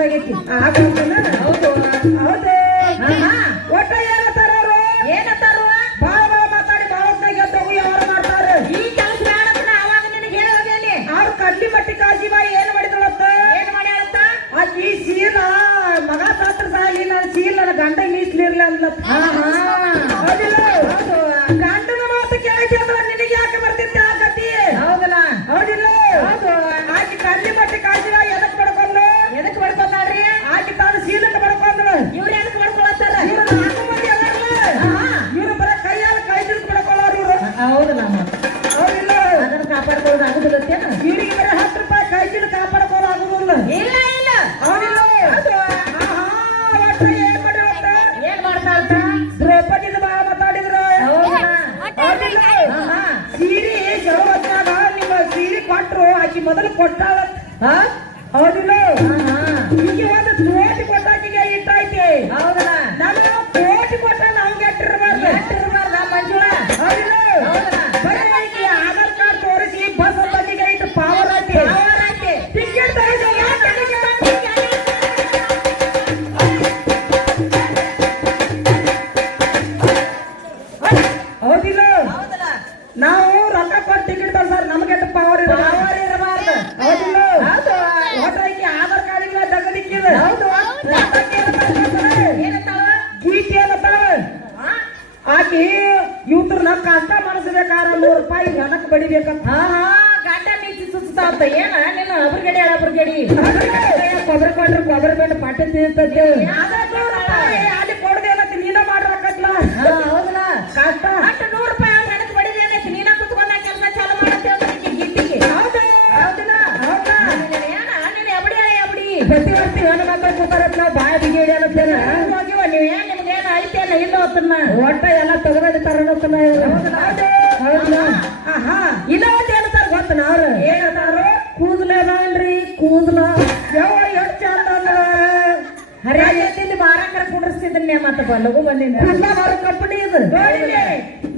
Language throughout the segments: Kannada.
ಆಗೋದನ ಹೌದು ಹೌದು. ಒಟ್ಟ ಏನತ್ತಾರು ಬಾಳ ಬಾಳ ಮಾತಾಡಿ ಬಾಳ ಹೊತ್ತಾಗಿ ಎದ್ದವು ಯಾರು ಮಾಡ್ತಾರೆ. ಈ ಕೆಲಸ ಅವಾಗ ನಿನಗೆ ಹೇಳೋದೇನಿ ಅವ್ರು ಕಡ್ಲಿ ಮಟ್ಟಿ ಕಾಜಿ ಬಾಯಿ ಏನ್ ಮಾಡಿದಳತ್ತ ಏನ್ ಮಾಡ್ಯಾಳತ್ತ ಆಕಿ ಶೀಲ ಮಗ ಸಾತ್ರ ಸಾಲಿ ನನ್ನ ಶೀಲ ನನ್ನ ಗಂಡ ಮೀಸ್ಲಿರ್ಲ ಅಂದ್ಲತ್ತ ಇವ್ರಿಗೆ ಬರೀ ಹತ್ತು ರೂಪಾಯಿ ಕೈ ಚೀಲ ಕಾಪಾಡ್ಕೊಳ್ಳೋ ಇಲ್ಲ ಇಲ್ಲ ಮಾಡ್ತಾಳ್ತ? ದ್ರೌಪದಿದ ಬಾಳ ಮಾತಾಡಿದ್ರು. ಸೀರೆ ಶವ ನಿಮ್ಮ ಸೀರೆ ಕೊಟ್ರು ಆಕಿ ಮೊದಲು ಕೊಟ್ಟಾಳ ಹಾ? ಬಡಿಬೇಕಂತ? ಹಾ ಹಾ ಗಂಡ ನೀತಿ ಸುತ್ತಾತ ಏನ? ನೀನು ಅಬ್ರಗಡಿ ಅಬ್ರಗಡಿ ಕೊಬ್ಬರಿ ಕೊಟ್ರೆ ಕೊಬ್ಬರಿ ಬೇಡ ಪಾಠ ತಿಂತದ್ದೆ ಅಲ್ಲಿ ಕೊಡದೇನಂತ ನೀನ ಮಾಡ್ರಕತ್ಲ ಹೌದಲ್ಲ ಕಷ್ಟ ಅಷ್ಟು ನೂರು ರೂಪಾಯಿ ಅವ್ರ ಹೆಣಕ್ ಬಡಿದಿ ಏನೈತಿ? ನೀನ ಕುತ್ಕೊಂಡ ಕೆಲಸ ಚಾಲು ಮಾಡತ್ತೆ ಅಂತ ಈಕಿ ಗಿಟ್ಟಿಗೆ ಹೌದಾ? ಹೌದಿಲ್ಲ? ಹೌದಾ? ನೀನು ಏನ? ನೀನು ಎಬಡಿ ಎಬಡಿ. ಪ್ರತಿ ವರ್ಷ ಹೆಣ್ಣು ಮಕ್ಕಳು ಕೂತಾರತ್ ನಾವು ಬಾಯ ಹೋಗಿವ ನೀವೇನ್ ಏನು ಇಲ್ಲ ಹೊತ್ತನ್ನ ಒಟ್ಟ ಎಲ್ಲ ತೆಗೆದಿರ್ತಾರ ಹೌದಾ ಆಹಾ ಇನ್ನೊಂದು ಏನಂತಾರ ಗೊತ್ತನ ಅವ್ರು ಏನಂತಾರು ಕೂದಲೇನಲ್ರಿ ಕೂದಲ ಯಾವ ಚಂದ ಅಂದ್ರ ಹರಿಯಾಣದಲ್ಲಿ ಮಾರಾಕರ ಕುಂಡ್ರಸ್ತಿದ್ರಿ ಮತ್ತೆ ಬಲ್ಲಗು ಬಂದಿನ. ಕುಂದ ಮಾರೋ ಕಂಪನಿ ಇದು.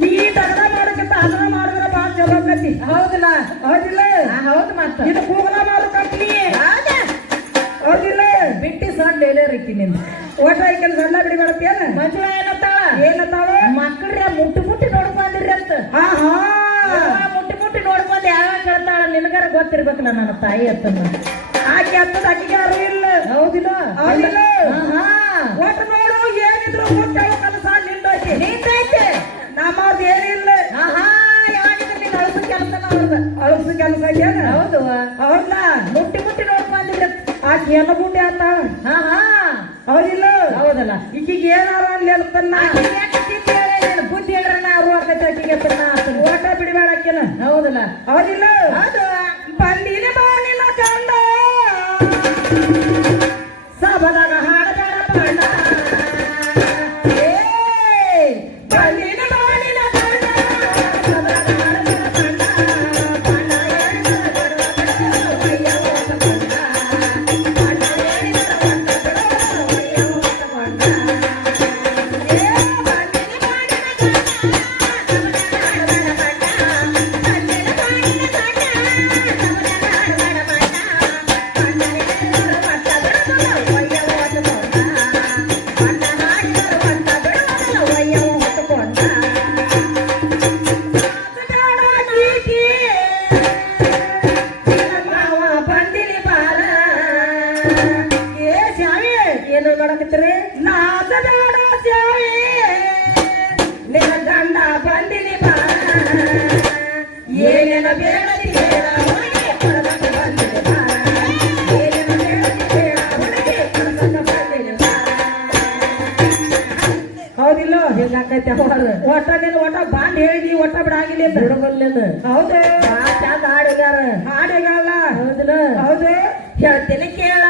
ನೀ ತಗದ ಮಾಡಕತ್ತ ಅದನ್ನ ಮಾಡಿದ್ರೆ ಭಾಳ ಚಲೋ ಆಕತಿ. ಹೌದಿಲ್ಲ. ಹೌದಿಲ್ಲ? ಹೌದು ಮತ್ತ. ಇದು ಕೂದಲ ಮಾರೋ ಕಂಪನಿ? ಹೌದಿಲ್ಲ? ಬಿಟ್ಟಿ ಸಣ್ಣ ಹೇಳೇ ರೀತಿ ನಿಂದ. ಓಟ ಐಕಲ್ ಸಣ್ಣ ಬಿಡಿ ಮಾಡತ್ತೇನ ಮಂಜುಳ ಏನತ್ತಾಳ? ಮಕ್ಕಳ್ರೆ ಮುಟ್ಟಿ ಮುಟ್ಟಿ ನೋಡ್ಕೊಂಡಿರಿ ಅಂತ ಹಾ ಹಾ ಯವ್ವ, ಮುಟ್ಟಿ ಮುಟ್ಟಿ ನೋಡ್ಕೊಂಡ್ ಯಾವ ಕೇಳ್ತಾಳ ನಿನಗಾರ ಗೊತ್ತಿರ್ಬೇಕಲ್ಲ ನನ್ನ ತಾಯಿ ಅತ್ತನ್ನ ಆಕೆ ಅತ್ತದ ಆಕೆಗೆ ಯಾರು ಇಲ್ಲ. ಹೌದಿಲ್ಲ? ಹೌದಿಲ್ಲ ಹಾ. ಒಟ್ಟು ನೋಡು ಏನಿದ್ರು ಮುಟ್ಟಾವ ಕೆಲಸ ನಿಂದೈತೆ ನಿಂತೈತೆ ನಮ್ಮವ್ರದ್ದು ಏನಿಲ್ಲ ಯಾವಾಗಿದ್ರು ನೀನ್ ಅಳಸು ಕೆಲಸ ಅಳಸು ಕೆಲಸ ಏನ? ಹೌದು. ಹೌದಾ? ಮುಟ್ಟಿ ಮುಟ್ಟಿ ನೋಡ್ಕೊಂಡಿರಿ ಅಂತ ಆಕೆ ಎಲ್ಲ ಬುಟ್ಟಿ ಆತ ಹಾ ಹಾ ಹೌದಿಲ್ಲ. ಹೌದಲ್ಲ. ಈಕಿಗೆ ಏನಾರ ಅಲ್ಲಿ ಅಂತನ್ನ ಆಕೆನ ಹೌದಲ್ಲ ಹೌದಿಲ್ಲ. ಹಿಂಗಾಕೈತೆ ಒಟ್ಟ ನೀನು ಒಟ್ಟ ಬಾಂಡ್ ಹೇಳಿದಿ ಒಟ್ಟ ಬಿಡಾಗಿಲ್ಲ ಆಗಿಲ್ಲ ಹೌದೇ. ಚಂದ ಹಾಡಿಗಾರ ಹಾಡಿಗಲ್ಲ ಹೌದಿಲ್ಲ. ಹೌದು. ಹೇಳ್ತೀನಿ ಕೇಳ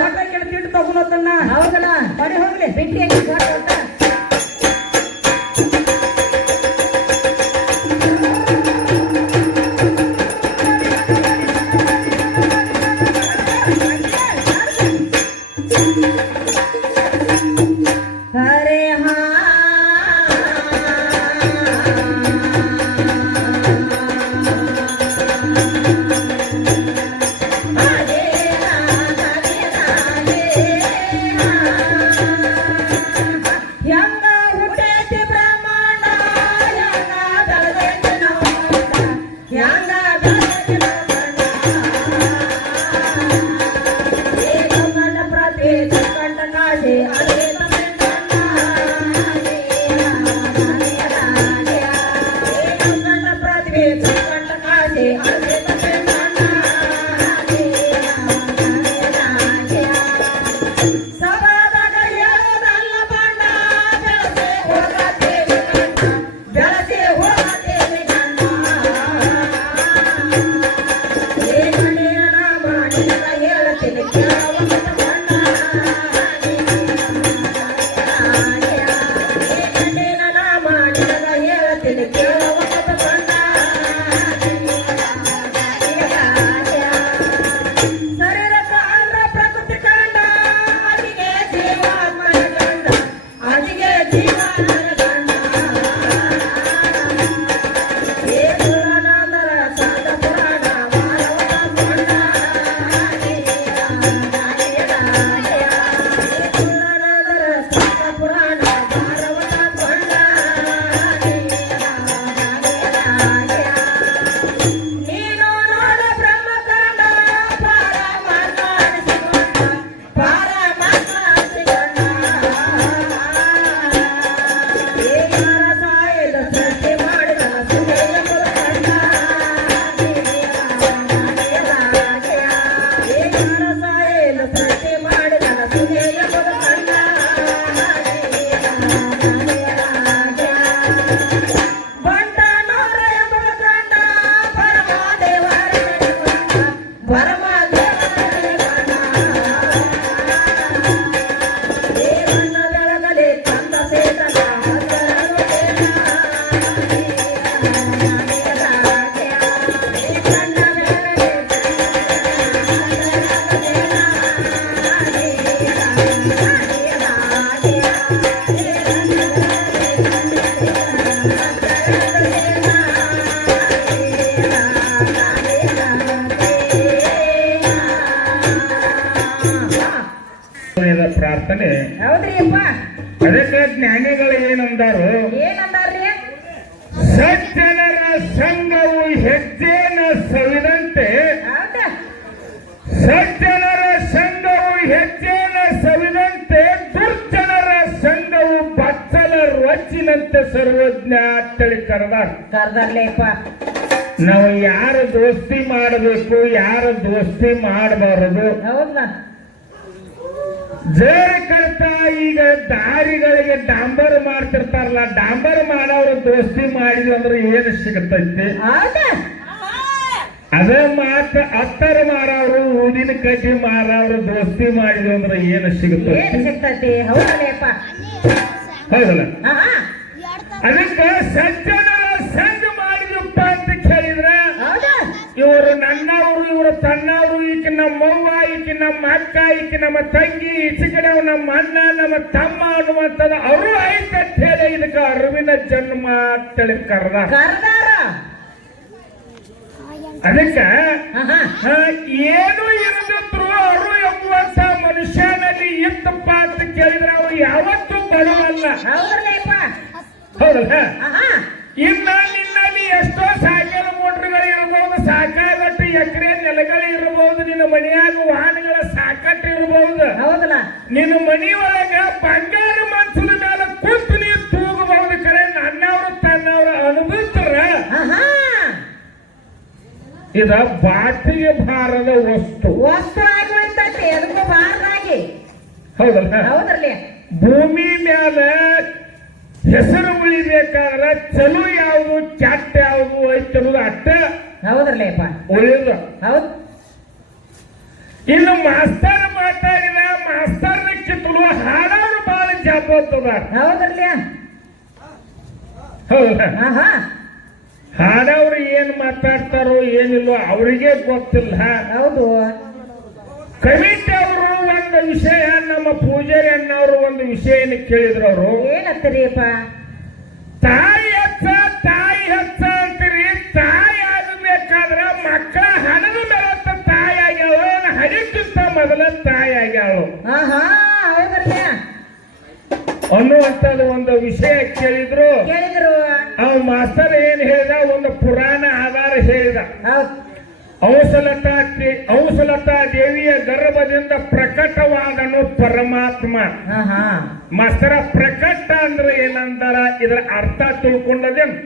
ಆಟ ಕೆಳ ತಿಂಡು ತಗೊಂಡೋತನ್ನ ಹೌದಲ್ಲ ಬರೀ ಹೋಗ್ಲಿ ಬಿಟ್ಟಿ ಆಕಿ ಹೌದ್ರಿ? ಅಪ್ಪ ಅದಕ್ಕೆ ಜ್ಞಾನಿಗಳು ಏನಂದಾರು? ಏನಂದಾರ್ರಿ? ಸಜ್ಜನರ ಸಂಘವು ಹೆಜ್ಜೆನ ಸವಿದಂತೆ ಸಜ್ಜನರ ಸಂಘವು ಹೆಜ್ಜೆನ ಸವಿದಂತೆ ದುರ್ಜನರ ಸಂಘವು ಬಚ್ಚಲ ರೊಚ್ಚಿನಂತೆ ಸರ್ವಜ್ಞ ಅಂತೇಳಿ ಕರೆದಾರ. ಕರ್ದಾರ್ಲೇಪ್ಪ. ನಾವು ಯಾರು ದೋಸ್ತಿ ಮಾಡಬೇಕು ಯಾರು ದೋಸ್ತಿ ಮಾಡಬಾರದು? ಹೌದಾ ಜೇರ ಕಳ್ತ ಈಗ ದಾರಿಗಳಿಗೆ ಡಾಂಬರ್ ಮಾಡ್ತಿರ್ತಾರಲ್ಲ ಡಾಂಬರ್ ಮಾಡೋರು ದೋಸ್ತಿ ಮಾಡಿದ್ವಿ ಅಂದ್ರೆ ಏನು ಸಿಗತೈತಿ ಅದ ಮಾತ ಅತ್ತರ ಮಾರವ್ರು ಊದಿನ ಕಡ್ಡಿ ಮಾರವ್ರು ದೋಸ್ತಿ ಮಾಡಿದ್ವಿ ಅಂದ್ರೆ ಏನು ಸಿಗುತ್ತೈತಿ? ಸಿಗ್ತೈತಿ? ಹೌದಲ್ಲ? ಅದಕ್ಕೆ ಸಜ್ಜನರ ಇವರು ನನ್ನವರು ಇವರು ತನ್ನವರು ಈಕೆ ನಮ್ಮವ್ವ ಈಕೆ ನಮ್ಮ ಅಕ್ಕ ಈಕೆ ನಮ್ಮ ತಂಗಿ ಈಚೆ ನಮ್ಮ ಅಣ್ಣ ನಮ್ಮ ತಮ್ಮ ಅನ್ನುವಂಥದ್ದು ಅವರು ಐತೆ ಅಂತ ಹೇಳಿ ಇದಕ್ಕೆ ಅರಿವಿನ ಜನ್ಮ ಅಂತೇಳಿ ಕರ್ದ. ಅದಕ್ಕೆ ಏನು ಇರದಿದ್ರು ಅವರು ಎಂಬುವಂತ ಮನುಷ್ಯನಲ್ಲಿ ಇತ್ತಪ್ಪ ಅಂತ ಕೇಳಿದ್ರೆ ಅವು ಯಾವತ್ತೂ ಹೌದಲ್ಲೇಪ್ಪ ಹೌದಲ್ಲ? ಇನ್ನ ನಿನ್ನಲ್ಲಿ ಎಷ್ಟೋ ಸೈಕಲ್ ಮನೆಯಾಗ ವಾಹನಗಳ ಸಾಕಟ್ಟು ಇರಬಹುದು ಹೌದಲ್ಲ? ನಿನ್ನ ಮನೆಯೊಳಗ ಬಂಗಾರ ಮನ್ಸಿನ ಮೇಲೆ ಕುಂತು ನೀರು ತೂಗಬಹುದು ಕರೆ. ನನ್ನವರು ತನ್ನವರು ಅನುಭವಿಸ್ತಾರ. ಇದ ಬಾಟಿಗೆ ಭಾರದ ವಸ್ತು. ವಸ್ತು ಆಗುವಂತೆ ಅದಕ್ಕೂ ಭಾರದಾಗಿ. ಹೌದಲ್ಲ? ಹೌದ್ರಲ್ಲಿ? ಭೂಮಿ ಮ್ಯಾಲ ಹೆಸರು ಉಳಿಬೇಕಾದ್ರ ಚಲು ಯಾವುದು ಚಾಟ್ ಯಾವುದು ಐತೆ ಅನ್ನೋದು ಅಟ್ಟ ಹೌದ್ರಲ್ಲಪ್ಪ. ಉಳಿದ ಹೌದ್. ಇನ್ನು ಮಾಸ್ತರ್ ಮಾತಾಡಿದ ಮಾಸ್ತರ್ ಕಿತ್ತಲು ಹಾಡಾದ್ರು ಬಹಳ ಜಾಪತ್ತದಾರ ಹೌದ್ರಲ್ಲ ಹೌದಾ? ಹಾ ಹಾ ಹಾಡವ್ರು ಏನ್ ಮಾತಾಡ್ತಾರೋ ಏನಿಲ್ಲೋ ಅವರಿಗೆ ಗೊತ್ತಿಲ್ಲ. ಹೌದು. ಕವಿತೆ ಅವರು ಒಂದು ವಿಷಯ ನಮ್ಮ ಪೂಜಾರಿ ಅಣ್ಣವರು ಒಂದು ವಿಷಯನ ಕೇಳಿದ್ರು ಅವರು? ಏನತ್ತರಿಯಪ್ಪ? ತಾಯಿ ಹಚ್ಚ ತಾಯಿ ಹಚ್ಚ ಅಂತೀರಿ ತಾಯಿ ಆಗಬೇಕಾದ್ರ ಮಕ್ಕಳ ಹಣ ಹಡಿಕ್ಕಿಂತ ಮೊದಲ ತಾಯಿ ಆಗ್ಯಾಳು. ಹಾ ಹಾ ಹೌದ್ರಲ್ಲ ಅನ್ನುವಂಥದ್ದು ಒಂದು ವಿಷಯ ಕೇಳಿದ್ರು. ಕೇಳಿದ್ರು. ಅವ ಮಾಸ್ತರ್ ಏನ್ ಹೇಳಿದ? ಒಂದು ಪುರಾಣ ಆಧಾರ ಹೇಳಿದ. ಹೌದ್. ಔಸಲತಾ ಔಸಲತಾ ದೇವಿಯ ಗರ್ಭದಿಂದ ಪ್ರಕಟವಾದನು ಪರಮಾತ್ಮ. ಮಾಸ್ತರ ಪ್ರಕಟ ಅಂದ್ರೆ ಏನಂದಾರ? ಇದರ ಅರ್ಥ ತಿಳ್ಕೊಂಡದೇನು?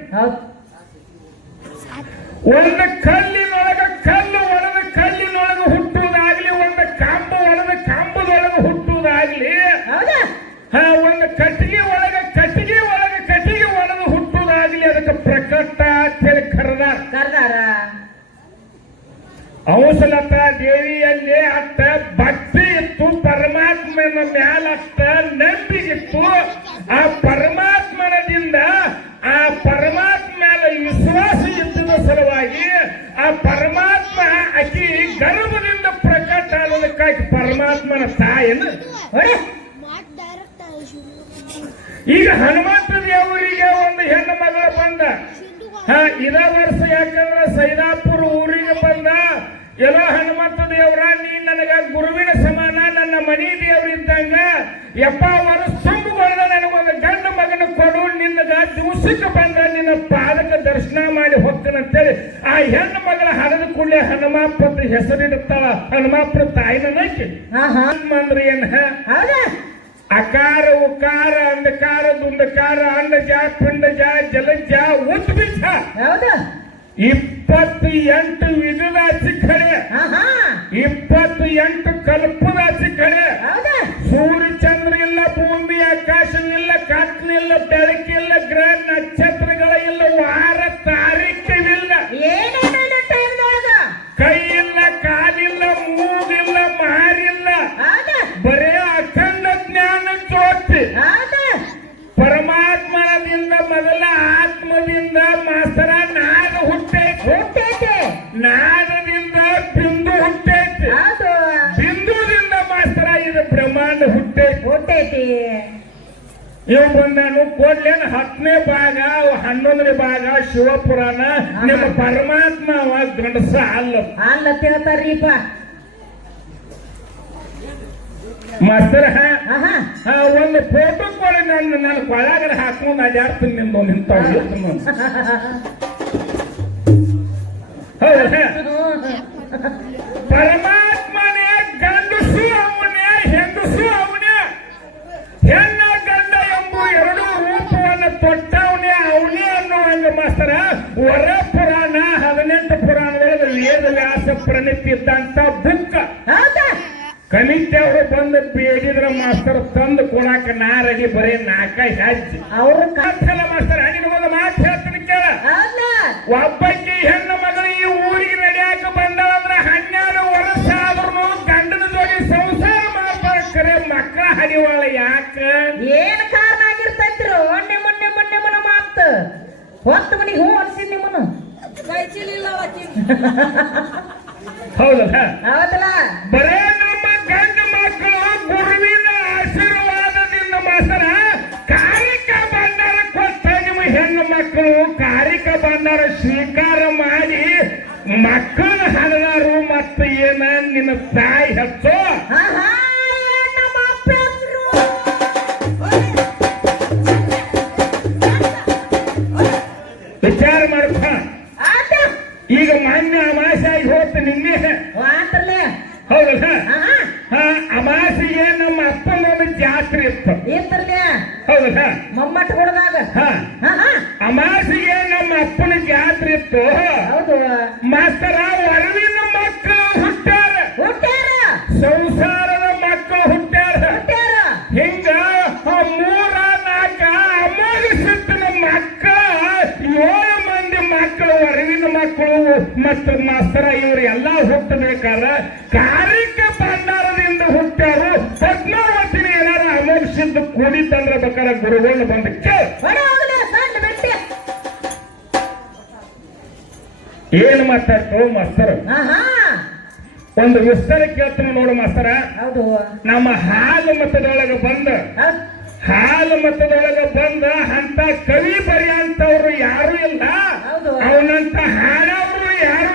ಒಂದು ಕಲ್ಲಿನೊಳಗ ಕಲ್ಲು ಕಾಂಬ ಒಳಗ ಕಾಂಬದೊಳಗ ಹುಟ್ಟುವುದಾಗ್ಲಿ ಹೌದಾ? ಹಾ ಒಂದು ಕಟ್ಟಿಗೆ ಒಳಗ ಕಟ್ಟಿಗೆ ಒಳಗ ಕಟ್ಟಿಗೆ ಒಳಗ ಹುಟ್ಟುವುದಾಗ್ಲಿ ಅದಕ್ಕೆ ಪ್ರಕಟ ಅಂತೇಳಿ ಕರೆದಾರ. ಕರ್ದಾರ. ಔಸಲತಾ ದೇವಿಯಲ್ಲಿ ಅತ್ತ ಭಕ್ತಿ ಇತ್ತು ಪರಮಾತ್ಮನ ಮ್ಯಾಲ ಅತ್ತ ನಂಬಿಗಿತ್ತು ಆ ಪರಮಾತ್ಮನದಿಂದ ಆ ಪರಮಾತ್ಮ ವಿಶ್ವಾಸ ಇದ್ದ ಸಲುವಾಗಿ ಆ ಪರಮಾತ್ಮ ಅತಿ ಗರ್ಭದಿಂದ ಪ್ರಕಟ ಶಿಂದು ಈಗ ಹನುಮಂತ ದೇವರಿಗೆ ಒಂದು ಹೆಣ್ಣು ಮಗಳ ಬಂದ. ಇದ ವರ್ಷ ಯಾಕಂದ್ರ ಸೈದಾಪುರ ಊರಿಗೆ ಬಂದ. ಎಲ್ಲ ಹನುಮಂತ ದೇವರ, ನೀ ನನಗ ಗುರುವಿನ ಸಮಾನ, ನನ್ನ ಮನಿ ದೇವರಿದ್ದಂಗ ಎಪ್ಪ ವರ್ಷ ತುಂಬಿಕೊಳ್ಳದ ನನಗೊಂದು ಮಗನ ಕೊಡು ನಿನ್ನಗ ದಿವಸಕ್ಕೆ ಬಂದ ನಿನ್ನ ಪಾದಕ ದರ್ಶನ ಮಾಡಿ ಹೋಗ್ತಾನಂತೇಳಿ ಆ ಹೆಣ್ಣು ಮಗಳ ಹಣದ ಕೂಡಲೇ ಹನುಮಾಪುರ ಹೆಸರಿಡುತ್ತಾಳ. ಹನುಮಾಪುರ ತಾಯಿನ ನೈಕಿ ಹಾ ಏನ್ ಹೌದಾ? ಅಕಾರ ಉಕಾರ ಅಂಧಕಾರ ದುಂದಕಾರ ಅಂಡಜ ಪಿಂಡಜ ಜಲಜ ಉದ್ಭಿಜ. ಹೌದಾ? ಇಪ್ಪತ್ತು ಎಂಟು ವಿಧದ ಹಾ ಇಪ್ಪತ್ತು ಎಂಟು ಪರಮಾತ್ಮ ಅವ ಗಂಡಸ ಅಲ್ಲ. ಅಲ್ಲ ತಿಳ್ತಾರ್ರಿಪ್ಪ ಮಾಸ್ತರ ಒಂದು ಫೋಟೋ ಕೊಡಿ ನನ್ನ ನನ್ನ ಕೊಳಗಡ ಹಾಕೊಂಡು ಅಡ್ಯಾಡ್ತೀನಿ ನಿಮ್ದು ನಿಂತ ಪರಮಾತ್ಮನೇ ಗಂಡಸು ಅವನೇ ಹೆಂಗಸು ಅವನೇ ಹೆಣ್ಣ ಗಂಡ ಎಂಬ ಎರಡು ರೂಪವನ್ನು ತೊಟ್ಟವನೇ ಅವನೇ ಅನ್ನೋ ಹಂಗ ಮಾಸ್ತರ ವರ ಪುರಾಣ ಹದಿನೆಂಟು ಪುರಾಣಗಳಲ್ಲಿ ವೇದ ವ್ಯಾಸ ಪ್ರಣೀತಿದ್ದಂತ ಬುಕ್ ಕಮಿಟಿ ಅವರು ಬಂದು ಬೇಡಿದ್ರ ಮಾಸ್ತರ್ ತಂದು ಕೊಡಾಕ ನಾರಡಿ ಬರೀ ನಾಕ ಹೆಜ್ಜೆ. ಅವ್ರ ಕಾಲ ಮಾಸ್ತರ್ ನಿನಗೊಂದು ಮಾತು ಹೇಳ್ತೀನಿ ಕೇಳ. ಒಬ್ಬಕ್ಕೆ ಹೆಣ್ಣು ಮಗಳು ಈ ಊರಿಗೆ ನಡೆಯಾಕ ಬಂದಳಂದ್ರ ಹನ್ನೆರಡು ವರ್ಷ ಆದ್ರೂ ಗಂಡನ ಜೋಡಿ ಸಂಸಾರ ಮಾಡ್ತಾರೆ ಮಕ್ಕಳ ಹರಿವಾಳ ಯಾಕ? ಏನ್ ಕಾರಣ ಆಗಿರ್ತೈತ್ರು? ಮೊನ್ನೆ ಮೊನ್ನೆ ಮೊನ್ನೆ ಮಾತು. ಹೊತ್ತು ಮನಿಗೆ ಹೂ ಹೌದಲ್ಲ? ಹೌದಲ್ಲ. ಬರೇ ನಮ್ಮ ಗಂಡ ಮಕ್ಕಳು ಗುರುವಿನ ಆಶೀರ್ವಾದದಿಂದ ಮಾಸ್ತರ. ಕಾರಿಕ ಭಂಡಾರ ಕೊಟ್ಟ ನಿಮ್ಮ ಹೆಣ್ಣು ಮಕ್ಕಳು ಕಾರಿಕ ಭಂಡಾರ ಸ್ವೀಕಾರ ಮಾಡಿ ಮಕ್ಕಳ ಹಣದಾರು ಮತ್ತೆ ಏನ ನಿನ್ನ ತಾಯಿ ಹಚ್ಚೋ. ವಿಚಾರ ಮಾಡ್ಕ. ಆತ ಈಗ ಮಾನ್ಯ ಅಮಾಸೆ ಆಗಿ ಹೋಗ್ತ ನಿನ್ನೆ. ವಾಂತ್ರಲೆ ಹೌದಲ್ಲ? ಅಮಾಸೆಗೆ ನಮ್ಮ ಅಪ್ಪನ ಜಾತ್ರೆ ಇತ್ತು. ಇತ್ತರ್ಲೆ ಹೌದಲ್ಲ? ಮಮ್ಮಟ್ ಹಾ. ಅಮಾಸೆಗೆ ನಮ್ಮ ಅಪ್ಪನ ಜಾತ್ರೆ ಇತ್ತು. ಹುಟ್ಟಬೇಕಾದ್ರೆ ಕಾರಿಕ ಭಂಡಾರದಿಂದ ಹುಟ್ಟಾರು ಪದ್ಮಾವತಿನ ಏನಾರ ಅಮೋಘಸಿದ್ದು ಕೂಡಿತ್ತಂದ್ರೆ ಬೇಕಾದ್ರೆ ಗುರುಗಳು ಬಂದ ಏನ್ ಮಾತಾಡ್ತು ಮಾಸ್ತರ್? ಒಂದು ವಿಸ್ತಾರ ಕೇಳ್ತೀನಿ ನೋಡು ಮಾಸ್ತರ. ನಮ್ಮ ಹಾಲು ಮತದೊಳಗೆ ಬಂದ. ಹಾಲು ಮತದೊಳಗೆ ಬಂದ ಅಂತ ಕವಿ ಬರೆಯಂತವ್ರು ಯಾರು ಇಲ್ಲ. ಅವನಂತ ಹಾಡವ್ರು ಯಾರು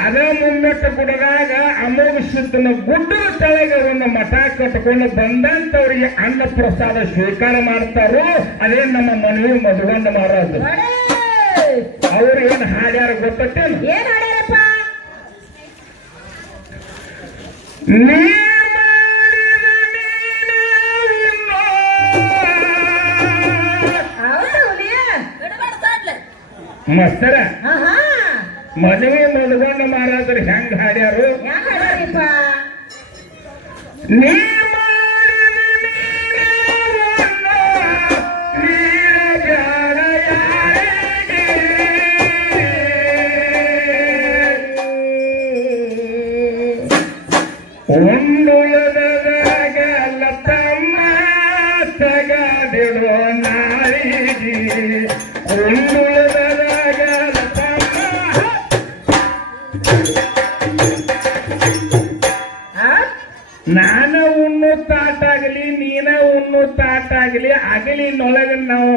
ಅದ ಮುಮ್ಮೆಟ್ಟ ಗುಡದಾಗ ಅಮೋಘ ಸಿದ್ದನ ಗುಡ್ಡದ ಕೆಳಗೆ ಒಂದು ಮಠ ಕಟ್ಕೊಂಡು ಬಂದಂತವ್ರಿಗೆ ಅನ್ನ ಪ್ರಸಾದ ಸ್ವೀಕಾರ ಮಾಡ್ತಾರೋ ಅದೇ ನಮ್ಮ ಮನವಿ ಮಧುಗಂಡ ಮಹಾರಾಜ್. ಅವರು ಏನ್ ಹಾಡ್ಯಾರ ಹಾಡ್ಯಾರಪ್ಪ? ನೀ ಮಸ್ತರ ಆಹಾ ಮನವಿ ಮಧುಗಂಡ ಮಾರಾದ್ರು ಹೆಂಗ್ ಹಾಡ್ಯಾರು? ನೀ ನಾನ ಉಣ್ಣು ತಾಟಾಗಲಿ ನೀನ ಉಣ್ಣು ತಾಟಾಗಲಿ ಅಗಲಿನೊಳಗ ನಾವು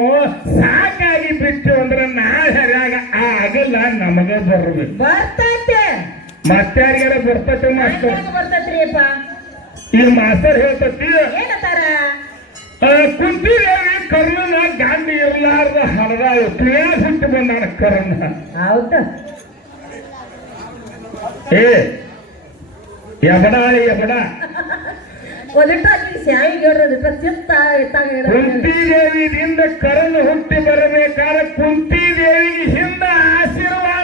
ಸಾಕಾಗಿ ಬಿಟ್ಟು ಅಂದ್ರೆ ನಾಳೆ ಆ ಅಗಲ ನಮಗ ಬರ್ಬೇಕು. ಬರ್ತೈತೆ. ಮತ್ತಾರ್ಯಾರ ಬರ್ತೈತೆ ಮಾಸ್ತರ್ ಈಗ ಮಾಸ್ತರ್ ಹೇಳ್ತತಿ ಕುಂತಿದೇವಿ ಕರ್ಣನ ಗಾಂಧಿ ಇರ್ಲಾರ್ದ ಹರದ ಕ್ರಿಯಾ ಹುಟ್ಟು ಬಂದಾನ ಕರ್ಣ. ಹೌದು. ಏ ಇಟ್ಟಾಗ ಇಡ ಕುಂತಿದೇವಿದಿಂದ ಕರ್ಣ ಹುಟ್ಟಿ ಬರಬೇಕಾದ್ರೆ ಕುಂತಿದೇವಿಗೆ ಹಿಂದ ಆಶೀರ್ವಾದ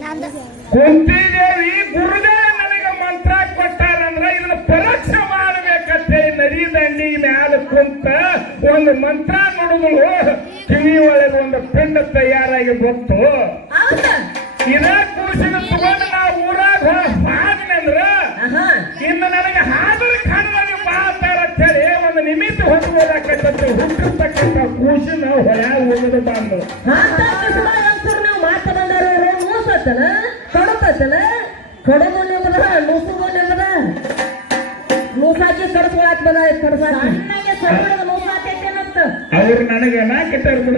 ನಂದು ಕುಂತಿದೇವಿ ಗುರುದೇವ ನನಗೆ ಮಂತ್ರ ಕೊಟ್ಟಾರಂದ್ರ ಇದನ್ನ ಪರೀಕ್ಷೆ ಮಾಡಬೇಕಂತೆ ನದಿ ದಂಡಿ ಮ್ಯಾಲ ಕುಂತ ಒಂದು ಮಂತ್ರ ನೋಡಿದ್ರು ಕಿವಿ ಒಳಗೆ ಪಿಂಡ ತಯಾರಾಗಿ ಗೊತ್ತು. ಹೌದು? ಇದ ಕೂಸಿನ ತಗೊಂಡು ನಾವು ಊರಾಗ ಹಾದಿನಿ ಅಂದ್ರ ಇನ್ನು ನನಗೆ ಬಾ ಖಾನವಾಗಿ ಅಂತ ಹೇಳಿ ಒಂದು ನಿಮಿತ್ತ ಹೊಂದ್ಬೋದಾಕತ್ತಂತೆ ಹುಟ್ಟಿರ್ತಕ್ಕಂಥ ಕೂಸಿನ ಹೊಯ ಉಳಿದು ಬಂದು ಕಡಮು ನಿಮ್ಮದ ನೂಸು ನಿಮ್ಮದ? ನೂಸಾಕಿ ಕಡಸ್ಕೊಳಕ್ ಬಂದ ಕಡಸಾಕಿ ಸಣ್ಣಗೆ ಸಣ್ಣಗೆ ನೂಸಾಕೈತೇನಂತ ಅವ್ರು ನನಗೆ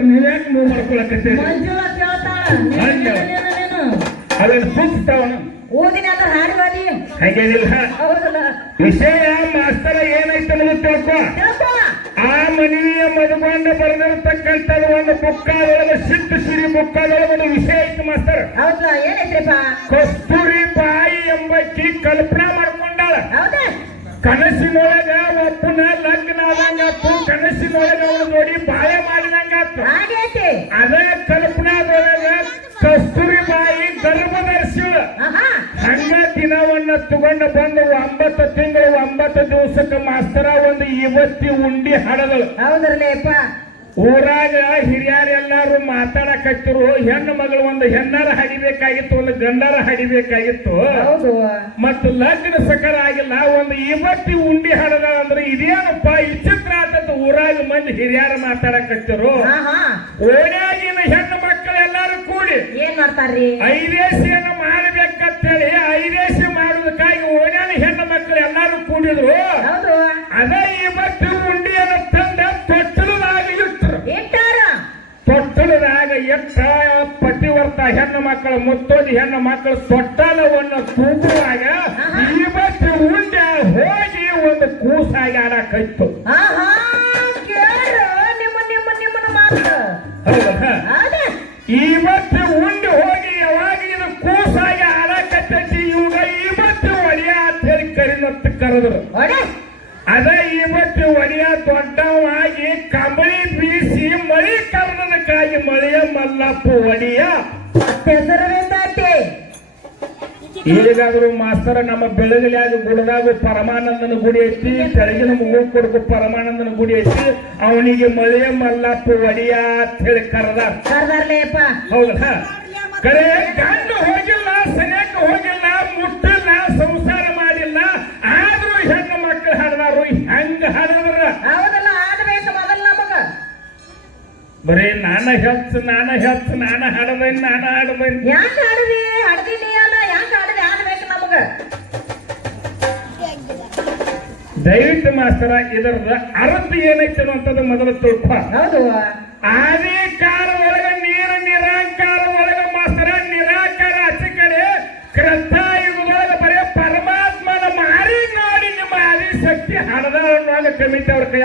ನೀವ್ಯಾಕೆ ಮೂವ್ ಮಾಡ್ಕೊಳಕತ್ತೀರಿ ಮಂಜುಳ ಕೇಳ್ತಾಳ ಹಂಗೆ. ನೀನು ಅದನ್ನ ಸೂಚಿಸ್ತಾವನ ಓದಿನ ಅದ್ರ ಹಾಡುವಾದಿ ಹಾಗೇನಿಲ್ಲ ಹೌದಲ್ಲ? ವಿಷಯ ಮಾಸ್ತರ ಏನೈತೆ ಅನ್ನೋದು ತಿಳ್ಕೊ? ತಿಳ್ಕೊ. ಆ ಮನೆಯ ಮದುಗೊಂಡ ಬರೆದಿರ್ತಕ್ಕಂಥ ಒಂದು ಬುಕ್ಕಾದೊಳಗೆ ಸಿಟ್ಟು ಸಿರಿ ಬುಕ್ಕಾದೊಳಗೆ ಒಂದು ವಿಷಯ ಐತೆ ಮಾಸ್ತರ್. ಹೌದಾ? ಏನೈತ್ರಿಪ್ಪ ಕಸ್ತೂರಿ ಬಾಯಿ ಎಂಬಕ್ಕಿ ಕಲ್ಪನಾ ಮಾಡ್ಕೊಂಡಾಳ. ಹೌದಾ? ಕನಸಿನೊಳಗ ಒಪ್ಪನ ಲಗ್ನ ಆದಂಗಾತು ಕನಸಿನೊಳಗ ಅವಳು ನೋಡಿ ಬಾಳೆ ಮಾಡಿದಂಗಾತು ಹಾಗೈತಿ ಅದೇ ಕಲ್ಪನಾದೊಳಗ ಕಸ್ತೂರಿ ಬಾಯಿ ಗರ್ಭ ಧರಿಸಿಳು ಆಹಾ. ಹಂಗ ದಿನವನ್ನ ತಗೊಂಡು ಬಂದು ಒಂಬತ್ತು ತಿಂಗಳು ಒಂಬತ್ತು ದಿವಸಕ್ಕೆ ಮಾಸ್ತರ ಒಂದು ಇವತ್ತಿ ಉಂಡಿ ಹಡದಳು. ಹೌದ್ರಲ್ಲಪ್ಪ ಊರಾಗ ಹಿರಿಯರೆಲ್ಲಾರು ಮಾತಾಡಕತ್ತಿರು ಹೆಣ್ಣು ಮಗಳು ಒಂದು ಹೆಣ್ಣಾರ ಹಡಿಬೇಕಾಗಿತ್ತು ಒಂದು ಗಂಡಾರ ಹಡಿಬೇಕಾಗಿತ್ತು. ಮತ್ತು ಲಗ್ನ ಸಕರ ಆಗಿಲ್ಲ ಒಂದು ಇವತ್ತಿ ಉಂಡಿ ಹಡದ ಅಂದ್ರೆ ಇದೇನಪ್ಪ ವಿಚಿತ್ರ ಆತದ ಊರಾಗ ಮಂದಿ ಹಿರಿಯರ ಮಾತಾಡಕತ್ತಿರು. ಓಣ್ಯಾಗಿನ ಹೆಣ್ಣು ಮಕ್ಕಳು ಎಲ್ಲಾರು ಕೂಡಿ ಏನ್ ಮಾಡ್ತಾರ್ರಿ? ಮಾಡ್ಬೇಕಂತ ಹೇಳಿ ಐದೇಶಿ ಮಾಡುದಕ್ಕಾಗಿ ಓಣ್ಯಾನ ಹೆಣ್ಣು ಮಕ್ಕಳು ಎಲ್ಲಾರು ಕೂಡಿದ್ರು. ಅದೇ ಇವತ್ತು ಉಂಡಿಯನ್ನು ತಂದ ಇಟ್ಟಾರ ತೊಟ್ಟಲದಾಗ ಯಕ್ಷ ಪತಿವರ್ತ ಹೆಣ್ಣು ಮಕ್ಕಳು ಮುತ್ತೋದಿ ಹೆಣ್ಣು ಮಕ್ಕಳು ತೊಟ್ಟಲವನ್ನು ತೂಗುವಾಗ ಬಸ್ ಉಂಡೆ ಹೋಗಿ ಒಂದು ಕೂಸಾಗಿ ಆಡಕೈತು. ಈಗಾದ್ರೂ ಮಾಸ್ತರ ನಮ್ಮ ಬೆಳಗಲಿಯಾಗ ಗುಡದಾಗ ಪರಮಾನಂದನ ಗುಡಿ ಐತಿ ತೆಳಗಿನ ಮುಗು ಕೊಡಕು ಪರಮಾನಂದನ ಗುಡಿ ಐತಿ. ಅವನಿಗೆ ಮಳೆ ಮಲ್ಲಪ್ಪ ಒಡಿಯ ಅಂತ ಹೇಳಿ ಕರೆದ. ಹೌದಾ? ಕರೆ ಗಂಡು ಹೋಗಿಲ್ಲ ಸನೇಕ ಹೋಗಿಲ್ಲ ಮುಟ್ಟಿಲ್ಲ ಸಂಸಾರ ಮಾಡಿಲ್ಲ ಆದ್ರೂ ಹೆಣ್ಣು ಮಕ್ಕಳು ಹಾಡದಾರು ಹೆಂಗ ಹಾಡದ್ರ? ಬರೀ ನಾನ ಹೆಚ್ಚು ನಾನ ಹೆಚ್ಚು ನಾನ ಹಾಡದೇನ್ ನಾನ ಹಾಡದೇನ್? ಯಾಕ ಯಾಕ ಆಡಿದಿ ಆಡ್ಬೇಕು ದಯವಿಟ್ಟು ಮಾಸ್ತರ ಇದರದ ಅರ್ಥ ಏನೈತೆ ಅನ್ನುವಂಥದ್ದು ಮೊದಲು ತಿಳ್ಕೊ. ಹೌದು. ಆದಿ ನೀರ ನೀರು ನಿರಾಕಾರದೊಳಗ ಮಾಸ್ತರ ನಿರಾಕಾರ ಆಚೆ ಕಡೆ ಕೃತಾಯುಗದೊಳಗ ಬರೀ ಪರಮಾತ್ಮನ ಮಾರಿ ನೋಡಿ ನಿಮ್ಮ ಆದಿ ಶಕ್ತಿ ಹಣದ ಕಮಿಟಿ ಅವ್ರ ಕೈ